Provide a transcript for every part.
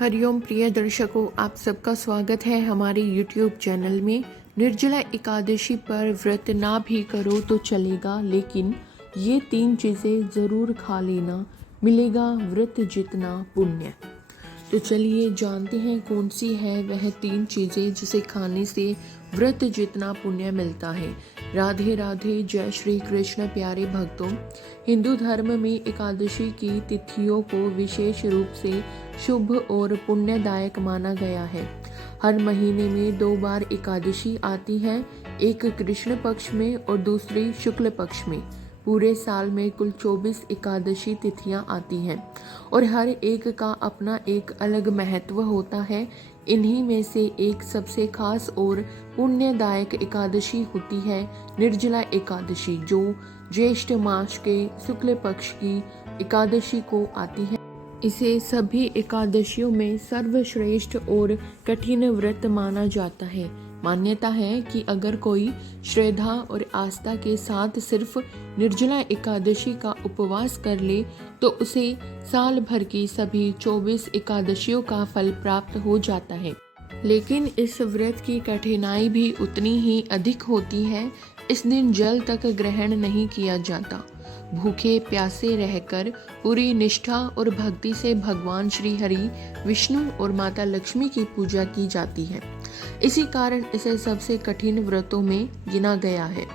हरिओम प्रिय दर्शकों, आप सबका स्वागत है हमारे YouTube चैनल में। निर्जला एकादशी पर व्रत ना भी करो तो चलेगा, लेकिन ये 3 चीज़ें ज़रूर खा लेना, मिलेगा व्रत जितना पुण्य। तो चलिए जानते हैं कौन सी है वह 3 चीज़ें जिसे खाने से व्रत जितना पुण्य मिलता है। राधे राधे, जय श्री कृष्ण। प्यारे भक्तों, हिंदू धर्म में एकादशी की तिथियों को विशेष रूप से शुभ और पुण्यदायक माना गया है। हर महीने में 2 बार एकादशी आती है, एक कृष्ण पक्ष में और दूसरी शुक्ल पक्ष में। पूरे साल में कुल 24 एकादशी तिथियां आती हैं और हर एक का अपना एक अलग महत्व होता है। इन्हीं में से एक सबसे खास और पुण्यदायक एकादशी होती है निर्जला एकादशी, जो ज्येष्ठ मास के शुक्ल पक्ष की एकादशी को आती है। इसे सभी एकादशियों में सर्वश्रेष्ठ और कठिन व्रत माना जाता है। मान्यता है कि अगर कोई श्रद्धा और आस्था के साथ सिर्फ निर्जला एकादशी का उपवास कर ले तो उसे साल भर की सभी 24 एकादशियों का फल प्राप्त हो जाता है। लेकिन इस व्रत की कठिनाई भी उतनी ही अधिक होती है। इस दिन जल तक ग्रहण नहीं किया जाता। भूखे प्यासे रहकर पूरी निष्ठा और भक्ति से भगवान श्री हरि, विष्णु और माता लक्ष्मी की पूजा की जाती है। इसी कारण इसे सबसे कठिन व्रतों में गिना गया है।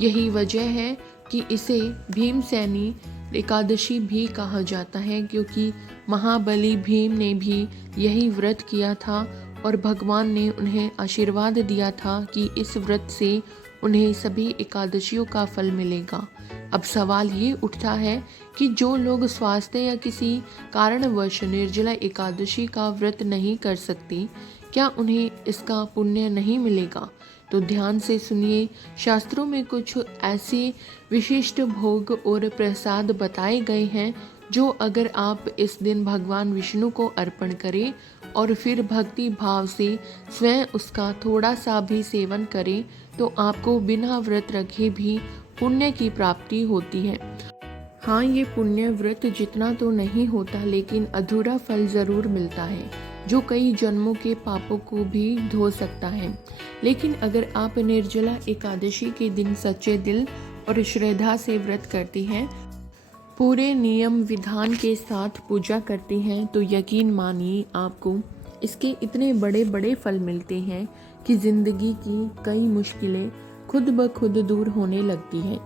यही वजह है कि इसे भीमसेनी एकादशी भी कहा जाता है, क्योंकि महाबली भीम ने भी यही व्रत किया था और भगवान ने उन्हें आशीर्वाद दिया था कि इस व्रत से उन्हें सभी एकादशियों का फल मिलेगा। अब सवाल ये उठता है कि जो लोग स्वास्थ्य या किसी कारणवश निर्जला एकादशी का व्रत नहीं कर सकते, क्या उन्हें इसका पुण्य नहीं मिलेगा? तो ध्यान से सुनिए। शास्त्रों में कुछ ऐसे विशिष्ट भोग और प्रसाद बताए गए हैं जो अगर आप इस दिन भगवान विष्णु को अर्पण करें और फिर भक्ति भाव से स्वयं उसका थोड़ा सा भी सेवन करें तो आपको बिना व्रत रखे भी पुण्य की प्राप्ति होती है। हाँ, ये पुण्य व्रत जितना तो नहीं होता, लेकिन अधूरा फल जरूर मिलता है जो कई जन्मों के पापों को भी धो सकता है। लेकिन अगर आप निर्जला एकादशी के दिन सच्चे दिल और श्रद्धा से व्रत करती हैं, पूरे नियम विधान के साथ पूजा करती हैं, तो यकीन मानिए आपको इसके इतने बड़े बड़े फल मिलते हैं कि जिंदगी की कई मुश्किलें खुद ब खुद दूर होने लगती हैं।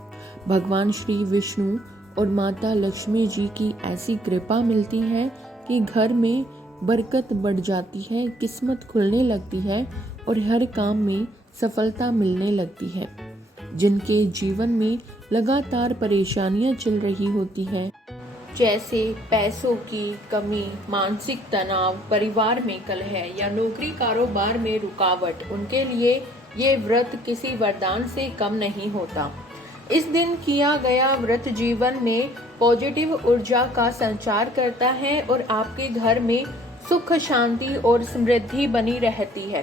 भगवान श्री विष्णु और माता लक्ष्मी जी की ऐसी कृपा मिलती है कि घर में बरकत बढ़ जाती है, किस्मत खुलने लगती है और हर काम में सफलता मिलने लगती है। जिनके जीवन में लगातार परेशानियां चल रही होती हैं, जैसे पैसों की कमी, मानसिक तनाव, परिवार में कलह या नौकरी कारोबार में रुकावट, उनके लिए ये व्रत किसी वरदान से कम नहीं होता। इस दिन किया गया व्रत जीवन में पॉजिटिव ऊर्जा का संचार करता है और आपके घर में सुख, शांति और समृद्धि बनी रहती है।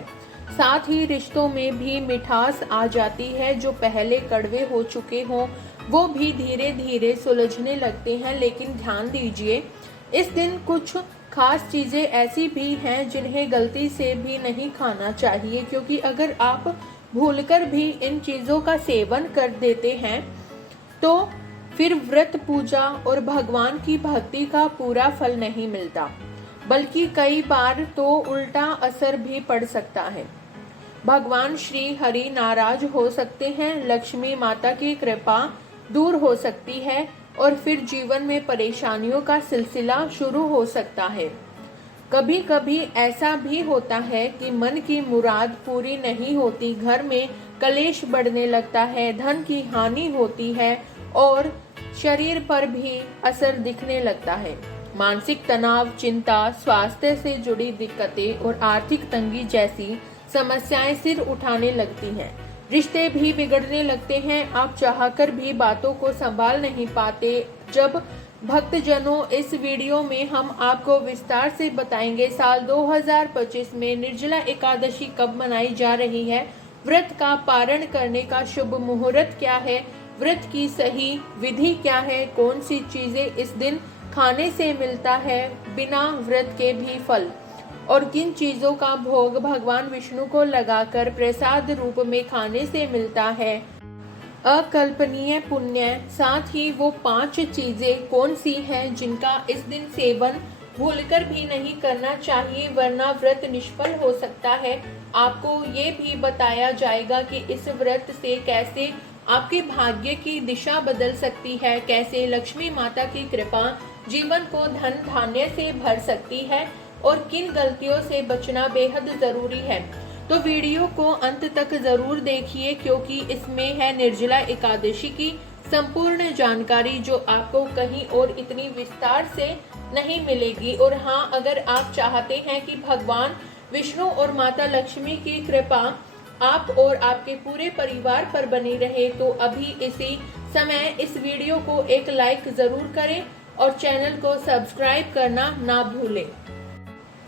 साथ ही रिश्तों में भी मिठास आ जाती है। जो पहले कड़वे हो चुके हों वो भी धीरे धीरे सुलझने लगते हैं। लेकिन ध्यान दीजिए, इस दिन कुछ खास चीजें ऐसी भी हैं जिन्हें गलती से भी नहीं खाना चाहिए, क्योंकि अगर आप भूलकर भी इन चीजों का सेवन कर देते हैं तो फिर व्रत, पूजा और भगवान की भक्ति का पूरा फल नहीं मिलता, बल्कि कई बार तो उल्टा असर भी पड़ सकता है। भगवान श्री हरि नाराज हो सकते हैं, लक्ष्मी माता की कृपा दूर हो सकती है और फिर जीवन में परेशानियों का सिलसिला शुरू हो सकता है। कभी कभी ऐसा भी होता है कि मन की मुराद पूरी नहीं होती, घर में कलेश बढ़ने लगता है, धन की हानि होती है और शरीर पर भी असर दिखने लगता है। मानसिक तनाव, चिंता, स्वास्थ्य से जुड़ी दिक्कतें और आर्थिक तंगी जैसी समस्याएं सिर उठाने लगती हैं। रिश्ते भी बिगड़ने लगते हैं, आप चाहकर भी बातों को संभाल नहीं पाते। जब भक्तजनों, इस वीडियो में हम आपको विस्तार से बताएंगे साल 2025 में निर्जला एकादशी कब मनाई जा रही है, व्रत का पारण करने का शुभ मुहूर्त क्या है, व्रत की सही विधि क्या है, कौन सी चीजें इस दिन खाने से मिलता है बिना व्रत के भी फल, और किन चीजों का भोग भगवान विष्णु को लगाकर प्रसाद रूप में खाने से मिलता है। अकल्पनीय पुण्य। साथ ही वो 5 चीजें कौन सी हैं जिनका इस दिन सेवन भूलकर भी नहीं करना चाहिए, वरना व्रत निष्फल हो सकता है। आपको ये भी बताया जाएगा कि इस व्रत से कैसे आपके भाग्य की दिशा बदल सकती है, कैसे लक्ष्मी माता की कृपा जीवन को धन धान्य से भर सकती है और किन गलतियों से बचना बेहद जरूरी है। तो वीडियो को अंत तक जरूर देखिए, क्योंकि इसमें है निर्जला एकादशी की संपूर्ण जानकारी, जो आपको कहीं और इतनी विस्तार से नहीं मिलेगी। और हाँ, अगर आप चाहते हैं कि भगवान विष्णु और माता लक्ष्मी की कृपा आप और आपके पूरे परिवार पर बनी रहे, तो अभी इसी समय इस वीडियो को एक लाइक जरूर करें और चैनल को सब्सक्राइब करना ना भूलें।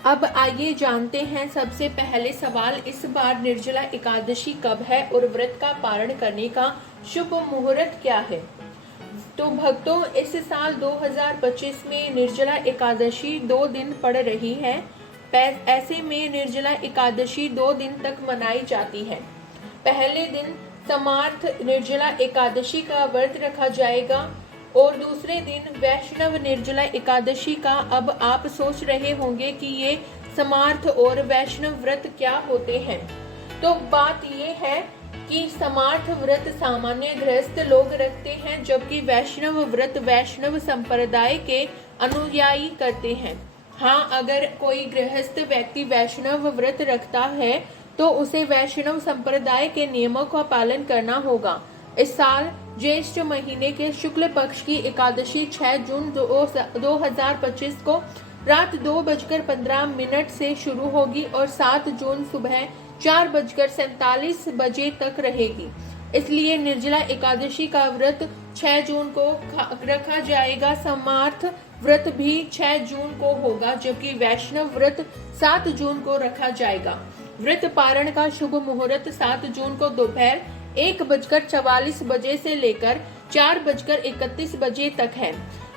अब आइए जानते हैं सबसे पहले सवाल, इस बार निर्जला एकादशी कब है और व्रत का पारण करने का शुभ मुहूर्त क्या है। तो भक्तों, इस साल 2025 में निर्जला एकादशी 2 दिन पड़ रही है। ऐसे में निर्जला एकादशी 2 दिन तक मनाई जाती है। पहले दिन समार्थ निर्जला एकादशी का व्रत रखा जाएगा और दूसरे दिन वैष्णव निर्जला एकादशी का। अब आप सोच रहे होंगे कि ये समार्थ और वैष्णव व्रत क्या होते हैं। तो बात ये है कि समार्थ व्रत सामान्य गृहस्थ लोग रखते हैं, जबकि वैष्णव व्रत वैष्णव संप्रदाय के अनुयायी करते हैं। हाँ, अगर कोई गृहस्थ व्यक्ति वैष्णव व्रत रखता है तो उसे वैष्णव संप्रदाय के नियमों का पालन करना होगा। इस साल ज्येष्ठ महीने के शुक्ल पक्ष की एकादशी 6 जून 2025 को रात 2:15 से शुरू होगी और 7 जून सुबह 4:47 बजे तक रहेगी। इसलिए निर्जला एकादशी का व्रत 6 जून को रखा जाएगा। समार्थ व्रत भी 6 जून को होगा, जबकि वैष्णव व्रत 7 जून को रखा जाएगा। व्रत पारण का शुभ मुहूर्त 7 जून को दोपहर 1:44 बजे से लेकर 4:31 बजे तक है।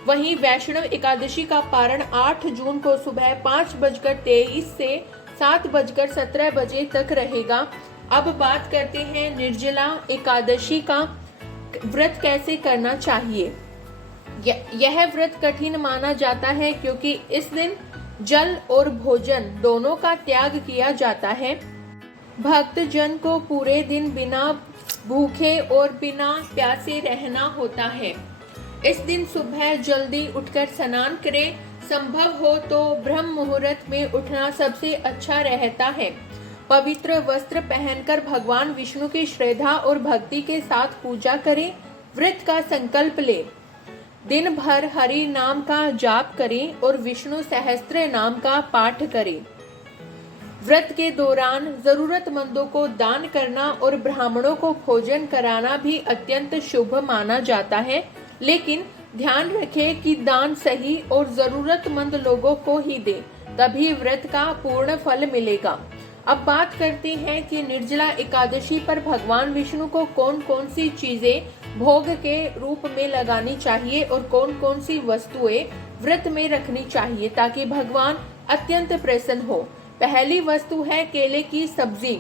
वहीं वैष्णव एकादशी का पारण 8 जून को सुबह 5:23 से 7:17 बजे तक रहेगा। अब बात करते हैं निर्जला एकादशी का व्रत कैसे करना चाहिए। यह व्रत कठिन माना जाता है, क्योंकि इस दिन जल और भोजन दोनों का त्याग किया जाता है। भक्त जन को पूरे दिन बिना भूखे और बिना प्यासे रहना होता है। इस दिन सुबह जल्दी उठकर स्नान करें। संभव हो तो ब्रह्म मुहूर्त में उठना सबसे अच्छा रहता है। पवित्र वस्त्र पहनकर भगवान विष्णु की श्रद्धा और भक्ति के साथ पूजा करें। व्रत का संकल्प लें। दिन भर हरि नाम का जाप करें और विष्णु सहस्त्र नाम का पाठ करें। व्रत के दौरान जरूरतमंदों को दान करना और ब्राह्मणों को भोजन कराना भी अत्यंत शुभ माना जाता है, लेकिन ध्यान रखें कि दान सही और जरूरतमंद लोगों को ही दें, तभी व्रत का पूर्ण फल मिलेगा। अब बात करते हैं कि निर्जला एकादशी पर भगवान विष्णु को कौन कौन सी चीजें भोग के रूप में लगानी चाहिए और कौन कौन सी वस्तुएं व्रत में रखनी चाहिए, ताकि भगवान अत्यंत प्रसन्न हो। पहली वस्तु है केले की सब्जी।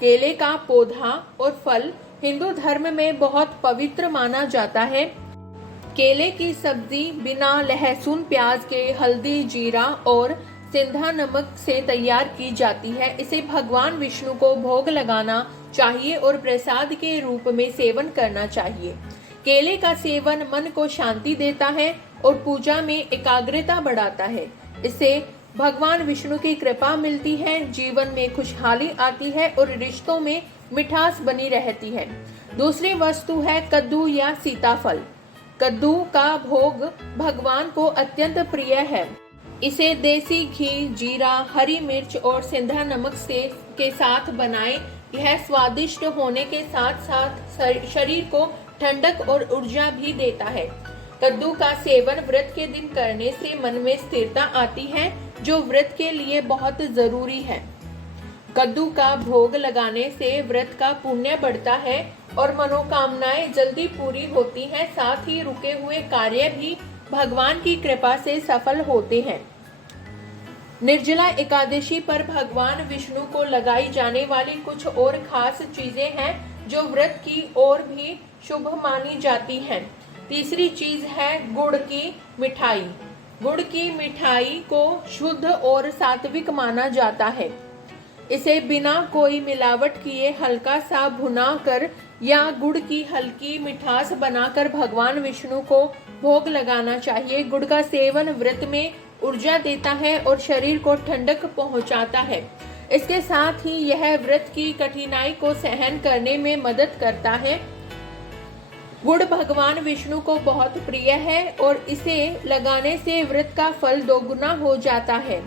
केले का पौधा और फल हिंदू धर्म में बहुत पवित्र माना जाता है। केले की सब्जी बिना लहसुन प्याज के हल्दी जीरा और सिंधा नमक से तैयार की जाती है। इसे भगवान विष्णु को भोग लगाना चाहिए और प्रसाद के रूप में सेवन करना चाहिए। केले का सेवन मन को शांति देता है और पूजा में एकाग्रता बढ़ाता है। इससे भगवान विष्णु की कृपा मिलती है, जीवन में खुशहाली आती है और रिश्तों में मिठास बनी रहती है। दूसरी वस्तु है कद्दू या सीताफल। कद्दू का भोग भगवान को अत्यंत प्रिय है। इसे देसी घी, जीरा, हरी मिर्च और सिंधा नमक के साथ बनाएं। यह स्वादिष्ट होने के साथ साथ शरीर को ठंडक और ऊर्जा भी देता है। कद्दू का सेवन व्रत के दिन करने से मन में स्थिरता आती है, जो व्रत के लिए बहुत जरूरी है। कद्दू का भोग लगाने से व्रत का पुण्य बढ़ता है और मनोकामनाएं जल्दी पूरी होती हैं। साथ ही रुके हुए कार्य भी भगवान की कृपा से सफल होते हैं। निर्जला एकादशी पर भगवान विष्णु को लगाई जाने वाली कुछ और खास चीजें हैं जो व्रत की ओर भी शुभ मानी जाती हैं। तीसरी चीज है गुड़ की मिठाई। गुड़ की मिठाई को शुद्ध और सात्विक माना जाता है। इसे बिना कोई मिलावट किए हल्का सा भुना कर या गुड़ की हल्की मिठास बनाकर भगवान विष्णु को भोग लगाना चाहिए। गुड़ का सेवन व्रत में ऊर्जा देता है और शरीर को ठंडक पहुंचाता है। इसके साथ ही यह व्रत की कठिनाई को सहन करने में मदद करता है। गुड़ भगवान विष्णु को बहुत प्रिय है और इसे लगाने से व्रत का फल दोगुना हो जाता है।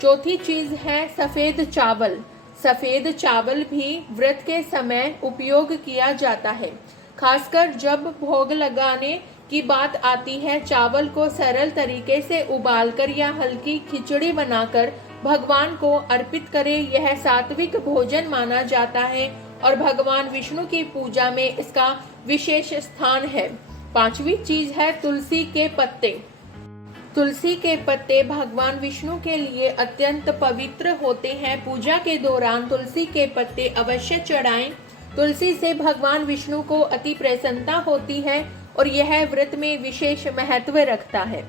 चौथी चीज है सफेद चावल। सफेद चावल भी व्रत के समय उपयोग किया जाता है। खासकर जब भोग लगाने की बात आती है, चावल को सरल तरीके से उबालकर या हल्की खिचड़ी बनाकर भगवान को अर्पित करें। यह सात्विक भोजन माना जाता है और भगवान विष्णु की पूजा में इसका विशेष स्थान है। पांचवी चीज है तुलसी के पत्ते। तुलसी के पत्ते भगवान विष्णु के लिए अत्यंत पवित्र होते हैं। पूजा के दौरान तुलसी के पत्ते अवश्य चढ़ाएं। तुलसी से भगवान विष्णु को अति प्रसन्नता होती है और यह व्रत में विशेष महत्व रखता है।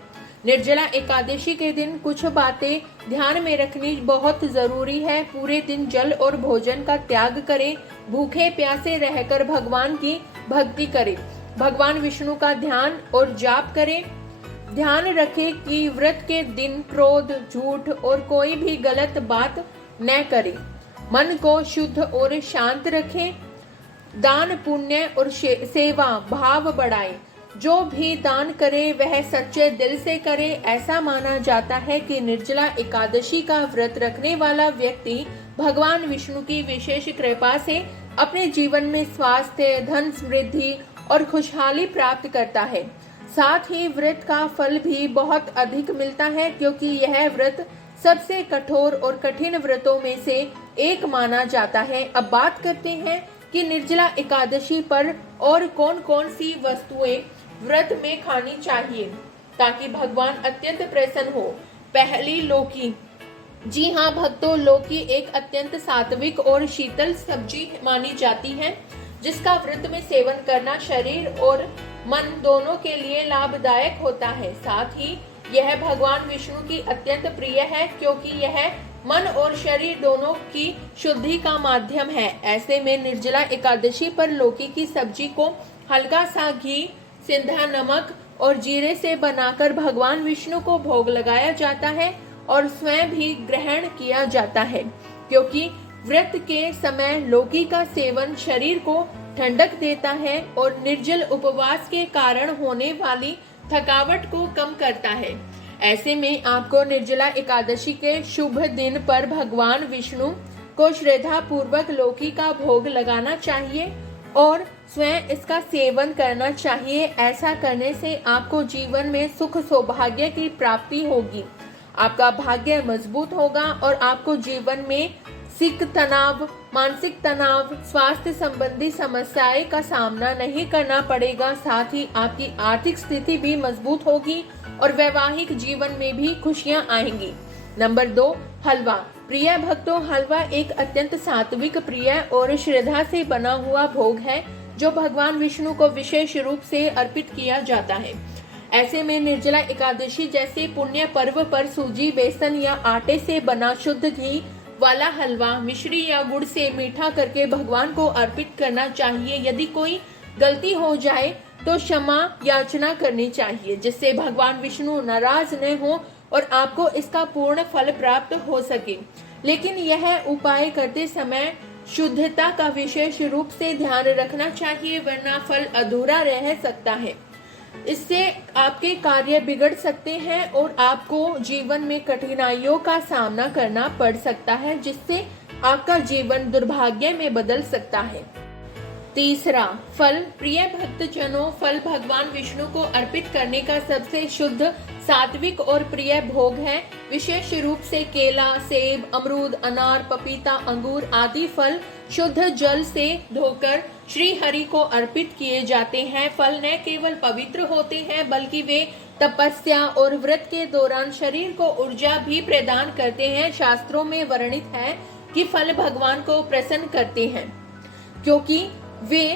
निर्जला एकादशी के दिन कुछ बातें ध्यान में रखनी बहुत जरूरी है। पूरे दिन जल और भोजन का त्याग करें। भूखे प्यासे रहकर भगवान की भक्ति करें। भगवान विष्णु का ध्यान और जाप करें। ध्यान रखें कि व्रत के दिन क्रोध, झूठ और कोई भी गलत बात न करें। मन को शुद्ध और शांत रखें। दान, पुण्य और सेवा भाव बढ़ाएं। जो भी दान करे वह सच्चे दिल से करे। ऐसा माना जाता है कि निर्जला एकादशी का व्रत रखने वाला व्यक्ति भगवान विष्णु की विशेष कृपा से अपने जीवन में स्वास्थ्य, धन, समृद्धि और खुशहाली प्राप्त करता है। साथ ही व्रत का फल भी बहुत अधिक मिलता है, क्योंकि यह व्रत सबसे कठोर और कठिन व्रतों में से एक माना जाता है। अब बात करते हैं कि निर्जला एकादशी पर और कौन कौन सी वस्तुएं व्रत में खानी चाहिए ताकि भगवान अत्यंत प्रसन्न हो। पहली, लौकी। जी हाँ भक्तों, लौकी एक अत्यंत सात्विक और शीतल सब्जी मानी जाती है, जिसका व्रत में सेवन करना शरीर और मन दोनों के लिए लाभदायक होता है। साथ ही यह भगवान विष्णु की अत्यंत प्रिय है, क्योंकि यह मन और शरीर दोनों की शुद्धि का माध्यम है। ऐसे में निर्जला एकादशी पर लौकी की सब्जी को हल्का सा घी, सिंधा नमक और जीरे से बनाकर भगवान विष्णु को भोग लगाया जाता है और स्वयं भी ग्रहण किया जाता है, क्योंकि व्रत के समय लौकी का सेवन शरीर को ठंडक देता है और निर्जल उपवास के कारण होने वाली थकावट को कम करता है। ऐसे में आपको निर्जला एकादशी के शुभ दिन पर भगवान विष्णु को श्रद्धा पूर्वक लौकी का भोग लगाना चाहिए और स्वयं इसका सेवन करना चाहिए। ऐसा करने से आपको जीवन में सुख सौभाग्य की प्राप्ति होगी, आपका भाग्य मजबूत होगा और आपको जीवन में मानसिक तनाव, स्वास्थ्य संबंधी समस्याएं का सामना नहीं करना पड़ेगा। साथ ही आपकी आर्थिक स्थिति भी मजबूत होगी और वैवाहिक जीवन में भी खुशियां आएंगी। नंबर 2, हलवा। प्रिय भक्तों, हलवा एक अत्यंत सात्विक, प्रिय और श्रद्धा से बना हुआ भोग है, जो भगवान विष्णु को विशेष रूप से अर्पित किया जाता है। ऐसे में निर्जला एकादशी जैसे पुण्य पर्व पर सूजी, बेसन या आटे से बना शुद्ध घी वाला हलवा मिश्री या गुड़ से मीठा करके भगवान को अर्पित करना चाहिए। यदि कोई गलती हो जाए तो क्षमा याचना करनी चाहिए, जिससे भगवान विष्णु नाराज न हो और आपको इसका पूर्ण फल प्राप्त हो सके। लेकिन यह उपाय करते समय शुद्धता का विशेष रूप से ध्यान रखना चाहिए, वरना फल अधूरा रह सकता है। इससे आपके कार्य बिगड़ सकते हैं और आपको जीवन में कठिनाइयों का सामना करना पड़ सकता है, जिससे आपका जीवन दुर्भाग्य में बदल सकता है। तीसरा, फल। प्रिय भक्तजनों, फल भगवान विष्णु को अर्पित करने का सबसे शुद्ध, सात्विक और प्रिय भोग है। विशेष रूप से केला, सेब, अमरूद, अनार, पपीता, अंगूर आदि फल शुद्ध जल से धोकर श्री हरि को अर्पित किए जाते हैं। फल न केवल पवित्र होते हैं, बल्कि वे तपस्या और व्रत के दौरान शरीर को ऊर्जा भी प्रदान करते हैं। शास्त्रों में वर्णित है कि फल भगवान को प्रसन्न करते हैं क्योंकि वे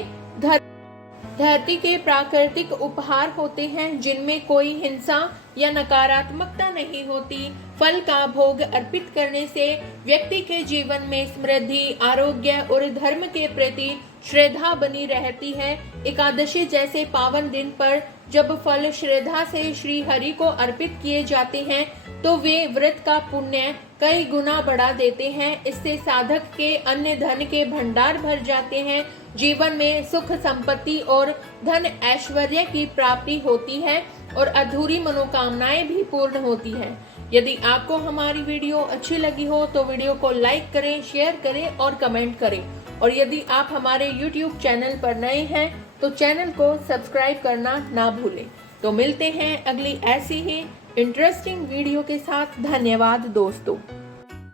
धरती के प्राकृतिक उपहार होते हैं जिनमें कोई हिंसा या नकारात्मकता नहीं होती। फल का भोग अर्पित करने से व्यक्ति के जीवन में समृद्धि, आरोग्य और धर्म के प्रति श्रद्धा बनी रहती है। एकादशी जैसे पावन दिन पर जब फल श्रद्धा से श्री हरि को अर्पित किए जाते हैं तो वे व्रत का पुण्य कई गुना बढ़ा देते हैं। इससे साधक के अन्य धन के भंडार भर जाते हैं, जीवन में सुख संपत्ति और धन ऐश्वर्य की प्राप्ति होती है और अधूरी मनोकामनाएं भी पूर्ण होती हैं। यदि आपको हमारी वीडियो अच्छी लगी हो तो वीडियो को लाइक करें, शेयर करें और कमेंट करें। और यदि आप हमारे YouTube चैनल पर नए हैं तो चैनल को सब्सक्राइब करना ना भूलें। तो मिलते हैं अगली ऐसी ही इंटरेस्टिंग वीडियो के साथ। धन्यवाद दोस्तों।